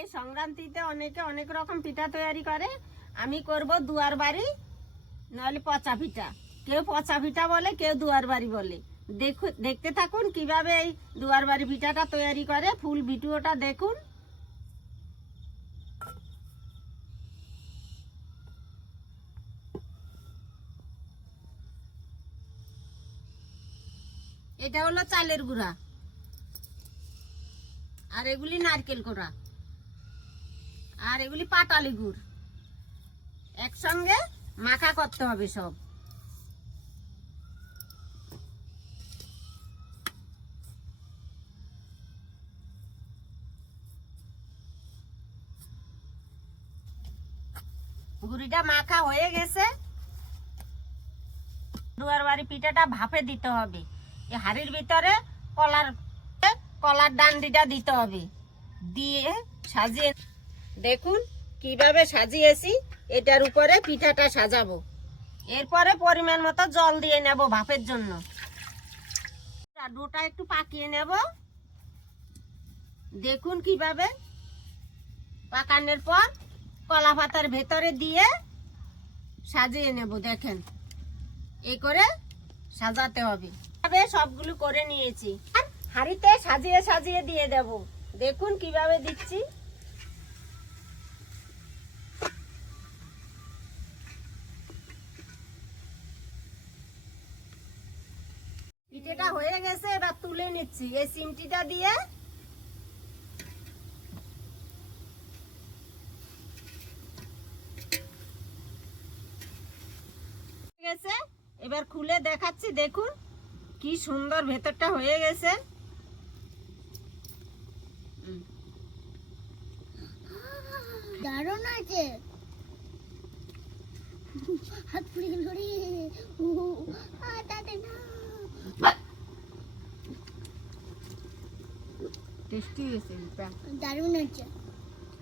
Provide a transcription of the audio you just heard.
এই সংক্রান্তিতে অনেকে অনেক রকম পিঠা তৈরি করে। আমি করব দুয়ার বাড়ি, নইলে পচা পিঠা। কেউ পচা পিঠা বলে, কেউ দুয়ার বাড়ি বলে। দেখতে থাকুন কিভাবে এই দুয়ার বাড়ি পিঠাটা তৈরি করে। ফুল ভিডিওটা দেখুন। এটা হলো চালের গুঁড়া, আর এগুলি নারকেল কোড়া, আর এগুলি পাটালি গুড়। একসঙ্গে মাখা করতে হবে সব। গুড়িটা মাখা হয়ে গেছে। দুয়ার বাড়ি পিঠাটা ভাপে দিতে হবে। এই হাঁড়ির ভিতরে কলার ডান্ডিটা দিতে হবে, দিয়ে সাজিয়ে দেখুন কিভাবে সাজিয়েছি। এটার উপরে পিঠাটা সাজাবো। এরপরে পরিমাণ মতো জল দিয়ে নেব ভাপের জন্য। ডোটা একটু পাকিয়ে নেব। দেখুন কিভাবে পাকানোর পর কলা পাতার ভেতরে দিয়ে সাজিয়ে নেব। দেখেন এই করে সাজাতে হবে। সবগুলো করে নিয়েছি, আর হাঁড়িতে সাজিয়ে সাজিয়ে দিয়ে দেব। দেখুন কিভাবে দিচ্ছি। পিঠেটা হয়ে গেছে, এবার তুলে নিচ্ছি এই চিমটিটা দিয়ে। এবার খুলে দেখাচ্ছি। দেখুন কি সুন্দর ভেতরটা হয়ে গেছে। দারুণ আছে। হাত পুড়ে গেল রে। টেস্টি হয়েছে, দারুণ আছে।